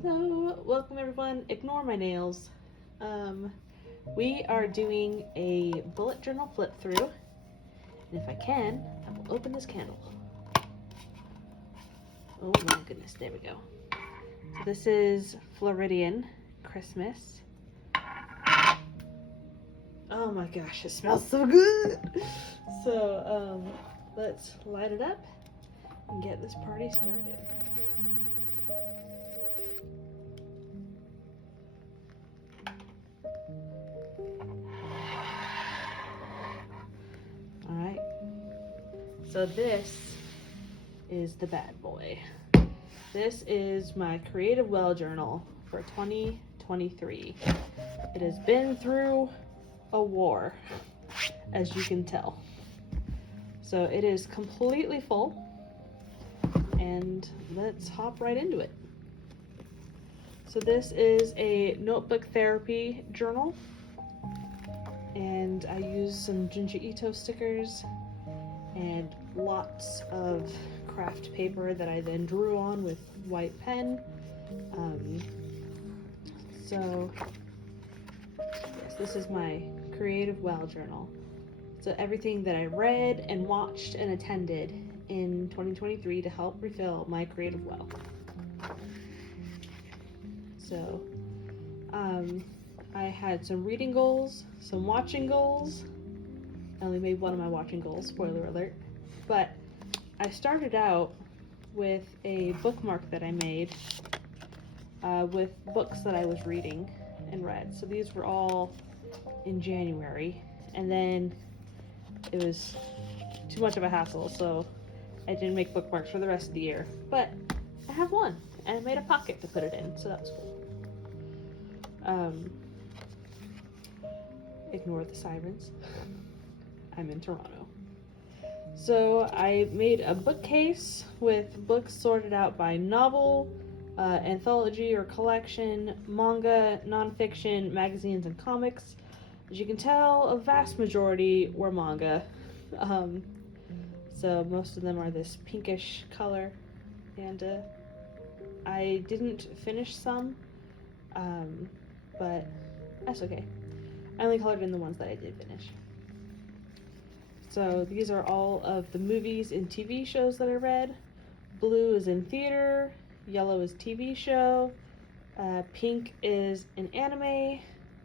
Hello, welcome everyone. Ignore my nails. We are doing a bullet journal flip through, and if I can, I will open this candle. Oh my goodness, there we go. So this is Floridian Christmas. Oh my gosh, it smells so good. So let's light it up and get this party started. Alright, so this is the bad boy. This is my Creative Well journal for 2023. It has been through a war, as you can tell. So it is completely full, and let's hop right into it. So this is a notebook therapy journal, and I use some Junji Ito stickers and lots of craft paper that I then drew on with white pen. So yes, this is my Creative Well journal. So everything that I read and watched and attended in 2023 to help refill my creative well. So I had some reading goals, some watching goals. I only made one of my watching goals, spoiler alert. But I started out with a bookmark that I made with books that I was reading and read. So these were all in January, and then it was too much of a hassle, so I didn't make bookmarks for the rest of the year. But I have one, and I made a pocket to put it in, so that's cool. Ignore the sirens. I'm in Toronto. So I made a bookcase with books sorted out by novel, anthology or collection, manga, nonfiction, magazines, and comics. As you can tell, a vast majority were manga. So most of them are this pinkish color, and I didn't finish some, but that's okay. I only colored in the ones that I did finish. So these are all of the movies and TV shows that I read. Blue is in theater, yellow is TV show, pink is an anime,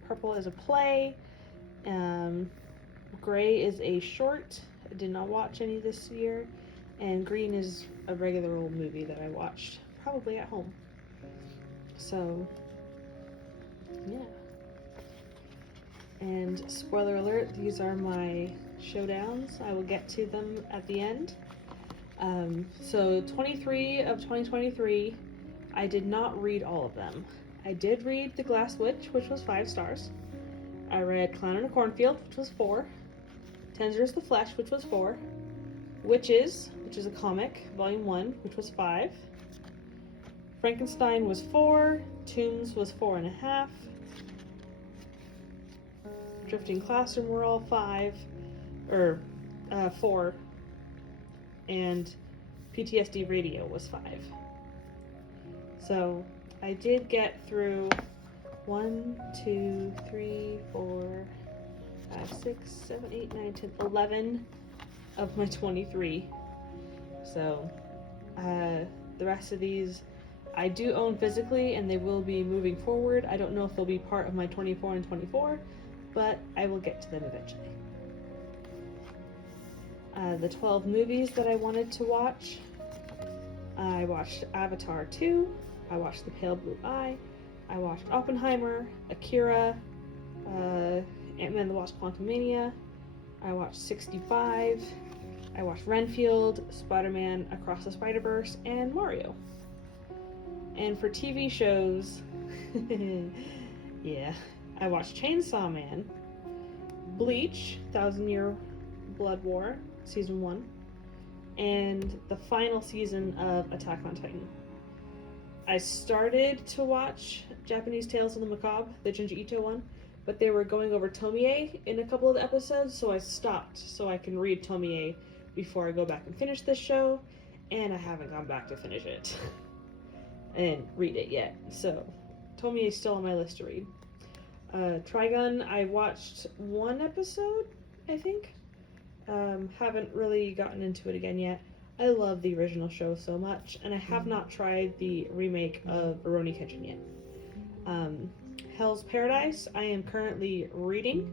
purple is a play, gray is a short. I did not watch any this year, and green is a regular old movie that I watched, probably at home. So, yeah. And spoiler alert, these are my showdowns. I will get to them at the end. So 23 of 2023, I did not read all of them. I did read The Glass Witch, which was 5 stars. I read Clown in a Cornfield, which was 4. Tender is the Flesh, which was 4. Witches, which is a comic, volume 1, which was 5. Frankenstein was 4. Tombs was 4.5. Drifting Classroom were all 4. And PTSD Radio was 5. So I did get through 1, 2, 3, 4, 5, 6, 7, 8, 9, 10, 11 of my 23. So the rest of these I do own physically, and they will be moving forward. I don't know if they'll be part of my 24 and 24, but I will get to them eventually. The 12 movies that I wanted to watch. I watched Avatar 2, I watched The Pale Blue Eye, I watched Oppenheimer, Akira, Ant-Man and the Wasp: Quantumania, I watched 65, I watched Renfield, Spider-Man Across the Spider-Verse, and Mario. And for TV shows, yeah, I watched Chainsaw Man, Bleach, 1,000 Year Blood War, Season 1, and the final season of Attack on Titan. I started to watch Japanese Tales of the Macabre, the Junji Ito one, but they were going over Tomie in a couple of the episodes, so I stopped so I can read Tomie before I go back and finish this show, and I haven't gone back to finish it. I didn't read it yet, so Tomi is still on my list to read. Trigun, I watched one episode, I think. Haven't really gotten into it again yet. I love the original show so much, and I have not tried the remake of Rurouni Kenshin yet. Hell's Paradise, I am currently reading.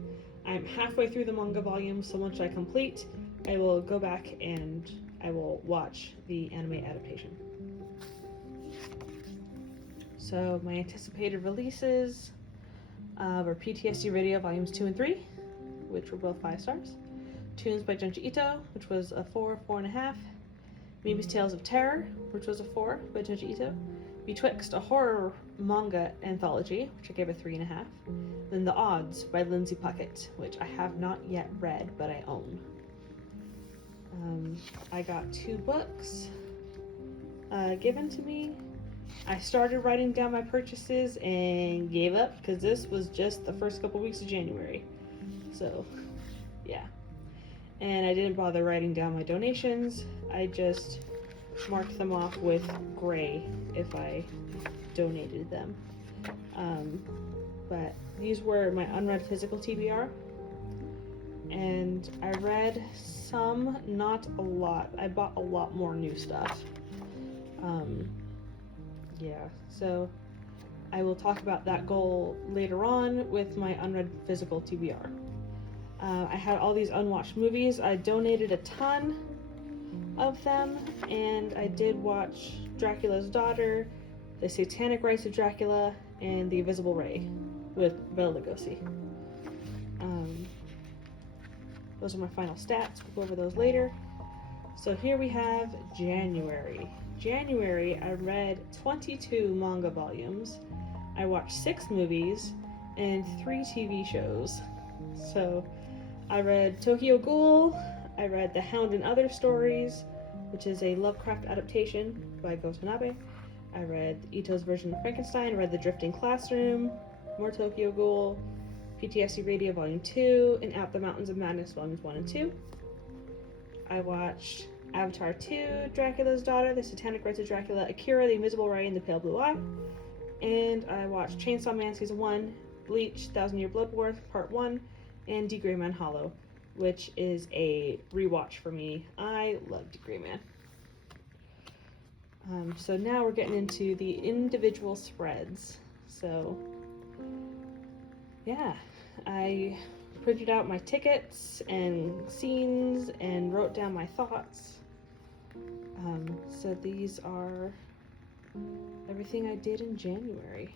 I'm halfway through the manga volume, so once I complete, I will go back and I will watch the anime adaptation. So my anticipated releases were PTSD Radio Volumes 2 and 3, which were both 5 stars. Tunes by Junji Ito, which was a 4, 4.5. Mimi's Tales of Terror, which was a 4 by Junji Ito. Betwixt, a horror manga anthology, which I gave a 3.5. Then The Odds by Lindsay Puckett, which I have not yet read, but I own. I got 2 books given to me. I started writing down my purchases and gave up because this was just the first couple weeks of January. So, yeah. And I didn't bother writing down my donations. I just marked them off with gray if I donated them. But these were my unread physical TBR. And I read some, not a lot. I bought a lot more new stuff. Yeah, so I will talk about that goal later on with my unread physical TBR. I had all these unwatched movies. I donated a ton of them, and I did watch Dracula's Daughter, The Satanic Rites of Dracula, and The Invisible Ray with Bela Lugosi. Those are my final stats. We'll go over those later. So here we have January. January, I read 22 manga volumes. I watched 6 movies and 3 TV shows. So I read Tokyo Ghoul, I read The Hound and Other Stories, which is a Lovecraft adaptation by Go Tanabe. I read Ito's version of Frankenstein, read The Drifting Classroom, more Tokyo Ghoul, PTSD Radio Volume 2, and Out the Mountains of Madness Volumes 1 and 2. I watched Avatar 2, Dracula's Daughter, The Satanic Rites of Dracula, Akira, The Invisible Ray, and The Pale Blue Eye. And I watched Chainsaw Man Season 1, Bleach, Thousand Year Blood War Part 1, and D. Gray Man Hollow, which is a rewatch for me. I love D. Gray Man. So now we're getting into the individual threads. So, yeah, I printed out my tickets and scenes and wrote down my thoughts. So these are everything I did in January.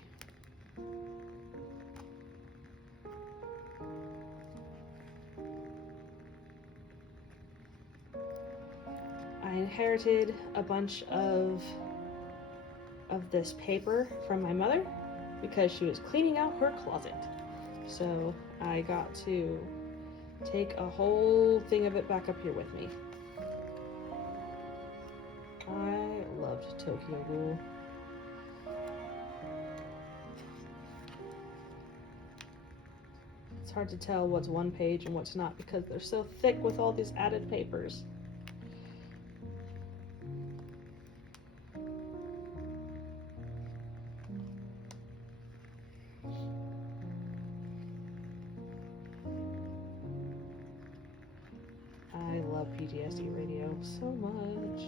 I inherited a bunch of this paper from my mother because she was cleaning out her closet. So I got to take a whole thing of it back up here with me. I loved Tokyo Ghoul. It's hard to tell what's one page and what's not because they're so thick with all these added papers. I love PTSD Radio so much.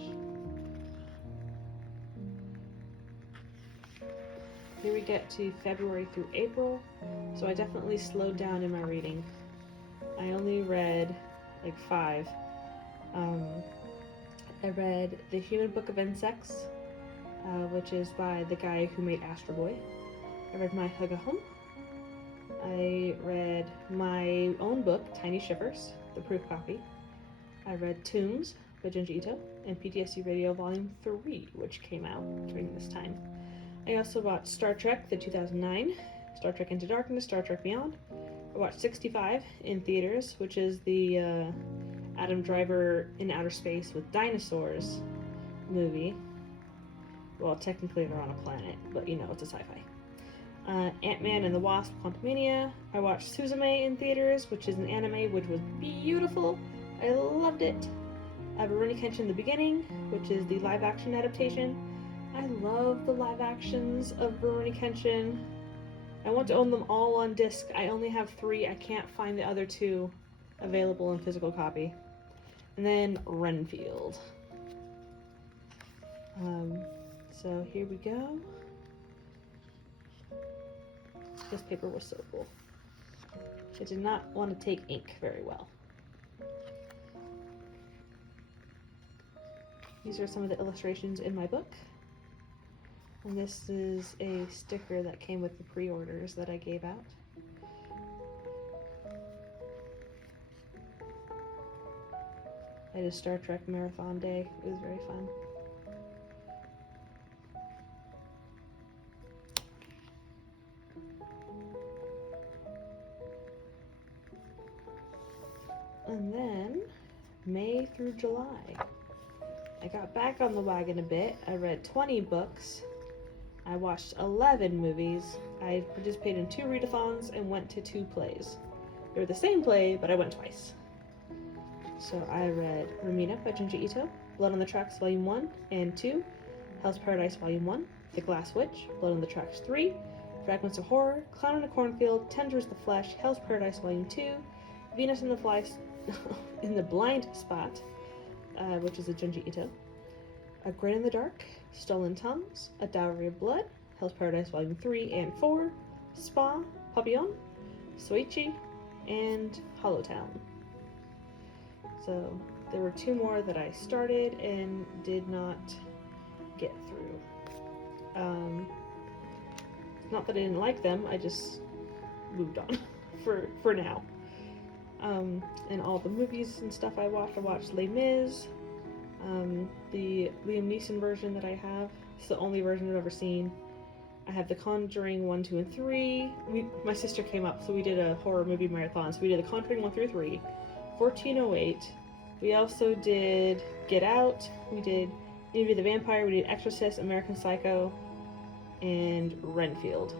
Here we get to February through April, so I definitely slowed down in my reading. I only read like 5. I read The Human Book of Insects, which is by the guy who made Astro Boy. I read My Hug a Home. I read my own book, Tiny Shivers, the proof copy. I read Tombs by Junji Ito and PTSD Radio Volume 3, which came out during this time. I also watched Star Trek, the 2009, Star Trek Into Darkness, Star Trek Beyond. I watched 65 in theaters, which is the Adam Driver in outer space with dinosaurs movie. Well, technically they're on a planet, but you know, it's a sci-fi. Ant-Man and the Wasp, Quantumania. I watched Suzume in theaters, which is an anime which was beautiful. I loved it. Rurouni Kenshin The Beginning, which is the live-action adaptation. I love the live actions of Rurouni Kenshin. I want to own them all on disc. I only have 3. I can't find the other 2 available in physical copy. And then Renfield. So here we go. This paper was so cool. It did not want to take ink very well. These are some of the illustrations in my book. And this is a sticker that came with the pre-orders that I gave out. I did a Star Trek marathon day. It was very fun. And then, May through July. I got back on the wagon a bit. I read 20 books. I watched 11 movies. I participated in 2 readathons and went to 2 plays. They were the same play, but I went twice. So I read Romina by Junji Ito, Blood on the Tracks Volume 1 and 2, Hell's Paradise Volume 1, The Glass Witch, Blood on the Tracks 3, Fragments of Horror, Clown in a Cornfield, Tender is the Flesh, Hell's Paradise Volume 2, Venus in the in the Blind Spot, which is a Junji Ito, A Grin in the Dark, Stolen Tongues, A Dowry of Blood, Hell's Paradise Volume 3 and 4, Spa, Papillon, Soichi, and Hollowtown. So there were 2 more that I started and did not get through. Not that I didn't like them, I just moved on for now. And all the movies and stuff I watched Les Mis, the Liam Neeson version that I have. It's the only version I've ever seen. I have The Conjuring 1, 2, and 3. My sister came up, so we did a horror movie marathon. So we did The Conjuring 1 through 3, 1408. We also did Get Out. We did Interview the Vampire. We did Exorcist, American Psycho, and Renfield.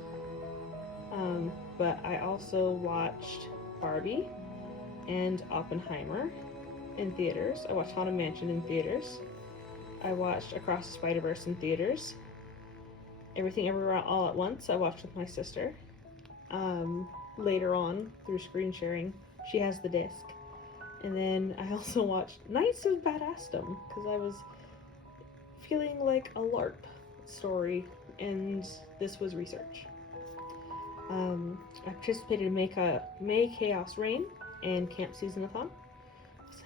But I also watched Barbie and Oppenheimer in theaters. I watched Haunted Mansion in theaters. I watched Across the Spider-Verse in theaters. Everything Everywhere All at Once I watched with my sister. Later on, through screen sharing, she has the disc. And then I also watched Knights of Badassdom because I was feeling like a LARP story, and this was research. I participated in May Chaos Reign and Camp Season-a-thon.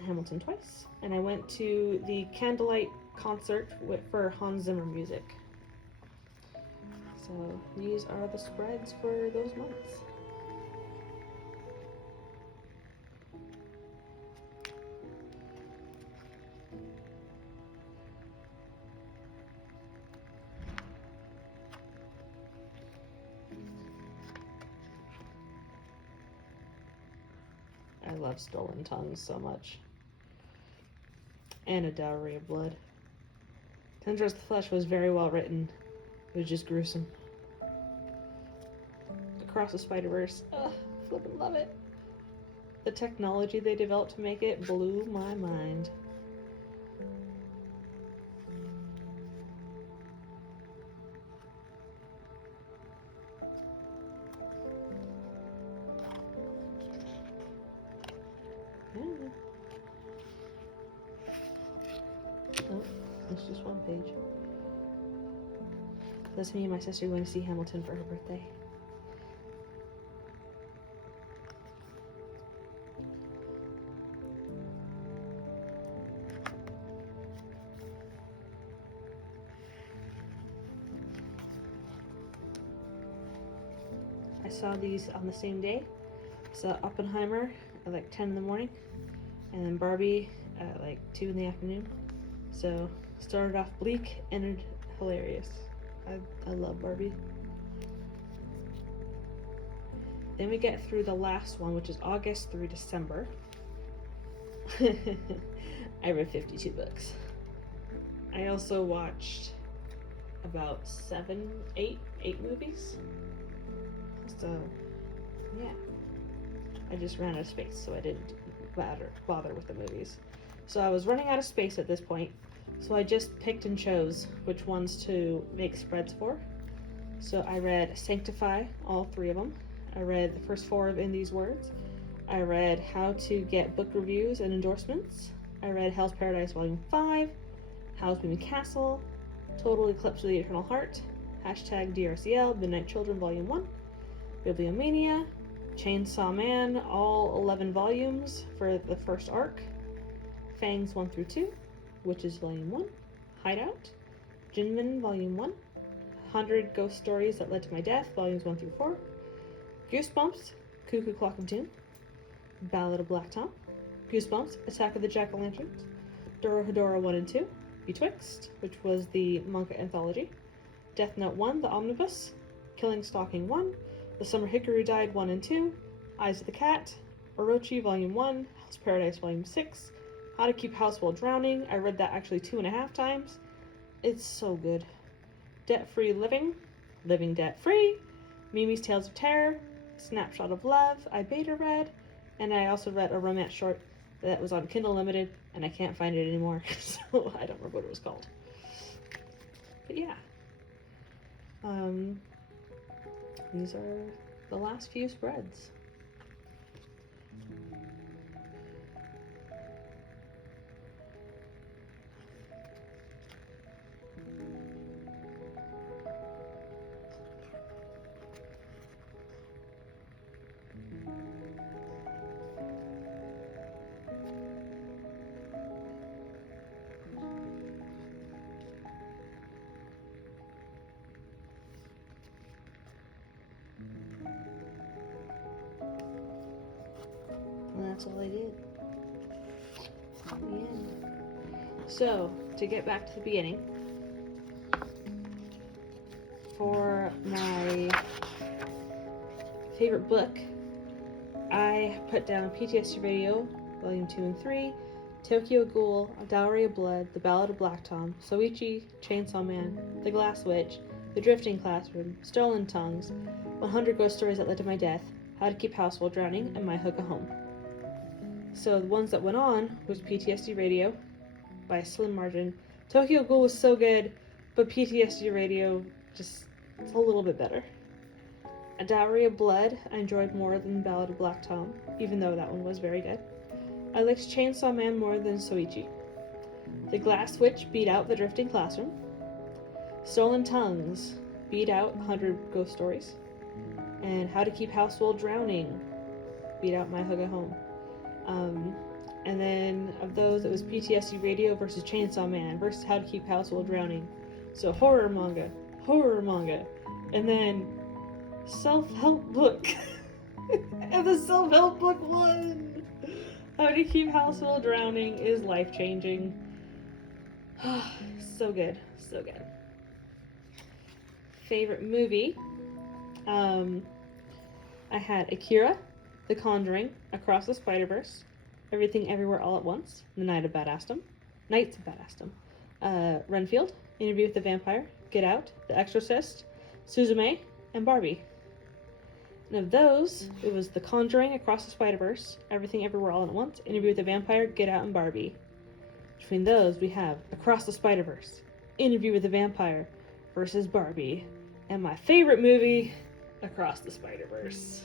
Hamilton twice, and I went to the Candlelight concert for Hans Zimmer music. So these are the spreads for those months. I love Stolen Tongues so much. And A Dowry of Blood. Tender is the Flesh was very well written. It was just gruesome. Across the Spider-Verse. Flippin' love it. The technology they developed to make it blew my mind. Oh, it's just one page. That's me and my sister going to see Hamilton for her birthday. I saw these on the same day. I saw Oppenheimer at like 10 in the morning, and then Barbie at like 2 in the afternoon. So started off bleak, ended hilarious. I love Barbie. Then we get through the last one, which is August through December. I read 52 books. I also watched about 8 movies. So, yeah. I just ran out of space, so I didn't bother with the movies. So I was running out of space at this point, So I just picked and chose which ones to make spreads for. So I read Sanctify, all 3 of them. I read the first 4 of In These Words. I read How to Get Book Reviews and Endorsements. I read Hell's Paradise Volume 5, Howl's Moving Castle, Total Eclipse of the Eternal Heart, hashtag DRCL, Midnight Children Volume 1, Bibliomania, Chainsaw Man, all 11 volumes for the first arc, Fangs 1 through 2, Witches Volume 1, Hideout, Jinmin Volume 1, 100 Ghost Stories That Led to My Death, Volumes 1 through 4, Goosebumps, Cuckoo Clock of Doom, Ballad of Black Tom, Goosebumps, Attack of the Jack-o'-lanterns, Dorohedoro 1 and 2, Betwixt, which was the manga anthology, Death Note 1, the omnibus, Killing Stalking 1, The Summer Hikaru Died 1 and 2, Eyes of the Cat, Orochi Volume 1, Hell's Paradise Volume 6, How to Keep House While Drowning. I read that actually 2.5 times. It's so good. Debt-Free Living, Living Debt-Free, Mimi's Tales of Terror, Snapshot of Love, I beta read, and I also read a romance short that was on Kindle Limited, and I can't find it anymore, so I don't remember what it was called. But yeah. These are the last few spreads. And that's all I did. The end. So, to get back to the beginning, for my favorite book, I put down PTSD Radio, Volume 2 and 3, Tokyo Ghoul, A Dowry of Blood, The Ballad of Black Tom, Soichi, Chainsaw Man, The Glass Witch, The Drifting Classroom, Stolen Tongues, 100 Ghost Stories That Led to My Death, How to Keep House While Drowning, and My Hook a Home. So the ones that went on was PTSD Radio by a slim margin. Tokyo Ghoul was so good, but PTSD Radio just, it's a little bit better. A Dowry of Blood I enjoyed more than Ballad of Black Tom, even though that one was very good. I liked Chainsaw Man more than Soichi. The Glass Witch beat out The Drifting Classroom. Stolen Tongues beat out 100 Ghost Stories. And How to Keep House While Drowning beat out My Hook at Home. And then of those, it was PTSD Radio versus Chainsaw Man versus How to Keep House While Drowning. So horror manga. And then self-help book. And the self-help book won! How to Keep House While Drowning is life-changing. So good. So good. Favorite movie? I had Akira, The Conjuring, Across the Spider-Verse, Everything Everywhere All at Once, The Knights of Badassdom, Renfield, Interview with the Vampire, Get Out, The Exorcist, Suzume, and Barbie. And of those, it was The Conjuring, Across the Spider-Verse, Everything Everywhere All at Once, Interview with the Vampire, Get Out, and Barbie. Between those, we have Across the Spider-Verse, Interview with the Vampire versus Barbie, and my favorite movie, Across the Spider-Verse.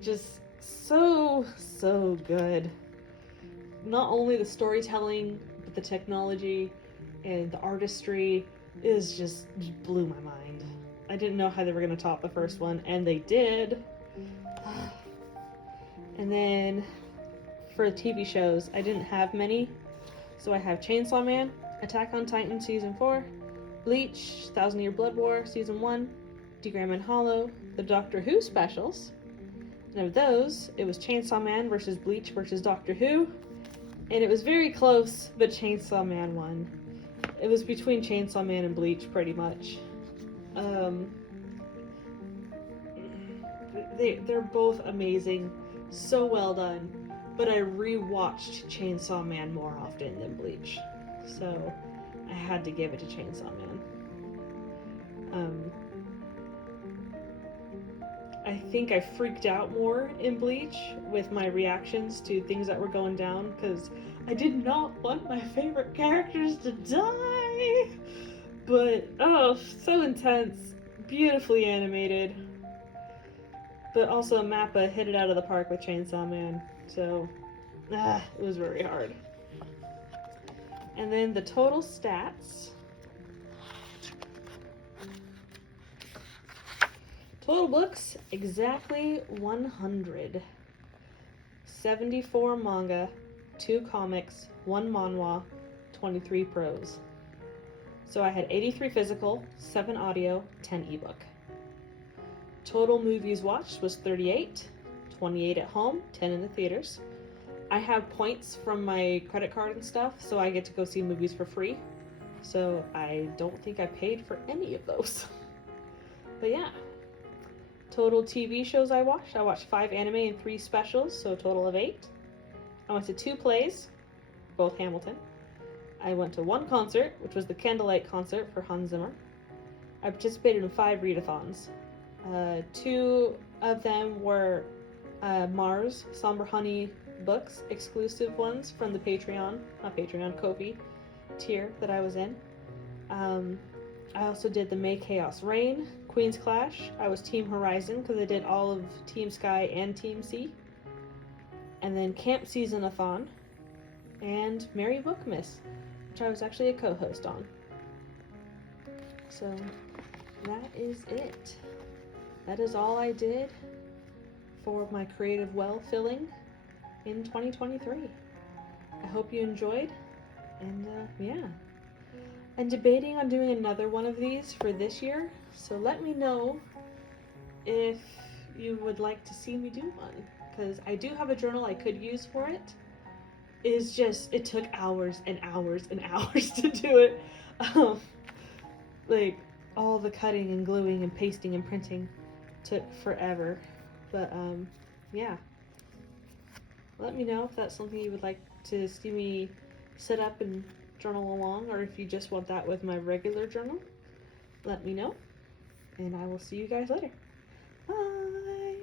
Just so good. Not only the storytelling, but the technology and the artistry just blew my mind. I didn't know how they were going to top the first one, and they did. And then for TV shows, I didn't have many. So I have Chainsaw Man, Attack on Titan Season 4, Bleach, 1,000 Year Blood War Season 1, D-Gram and Hollow, the Doctor Who specials. And of those, it was Chainsaw Man versus Bleach versus Doctor Who. And it was very close, but Chainsaw Man won. It was between Chainsaw Man and Bleach, pretty much. They're both amazing, so well done. But I rewatched Chainsaw Man more often than Bleach, so I had to give it to Chainsaw Man. I think I freaked out more in Bleach with my reactions to things that were going down, because I did not want my favorite characters to die, but oh, so intense, beautifully animated. But also Mappa hit it out of the park with Chainsaw Man, so it was very hard. And then the total stats. Total books, exactly 100. 74 manga, 2 comics, 1 manhwa, 23 prose. So I had 83 physical, 7 audio, 10 ebook. Total movies watched was 38, 28 at home, 10 in the theaters. I have points from my credit card and stuff, so I get to go see movies for free. So I don't think I paid for any of those. But yeah. Total TV shows I watched 5 anime and 3 specials, so a total of 8. I went to 2 plays, both Hamilton. I went to 1 concert, which was the Candlelight concert for Hans Zimmer. I participated in 5 readathons. 2 of them were Mars, Somber Honey books, exclusive ones from the Ko-fi tier that I was in. I also did the May Chaos Reign, Queen's Clash. I was Team Horizon because I did all of Team Sky and Team Sea. And then Camp Season-a-thon and Merry Bookmas, which I was actually a co-host on. So that is it. That is all I did for my creative well filling in 2023. I hope you enjoyed, and yeah. I'm debating on doing another one of these for this year, so let me know if you would like to see me do one, because I do have a journal I could use for it. It took hours and hours and hours to do it. Like, all the cutting and gluing and pasting and printing took forever. But, yeah. Let me know if that's something you would like to see me set up and journal along, or if you just want that with my regular journal. Let me know, and I will see you guys later. Bye!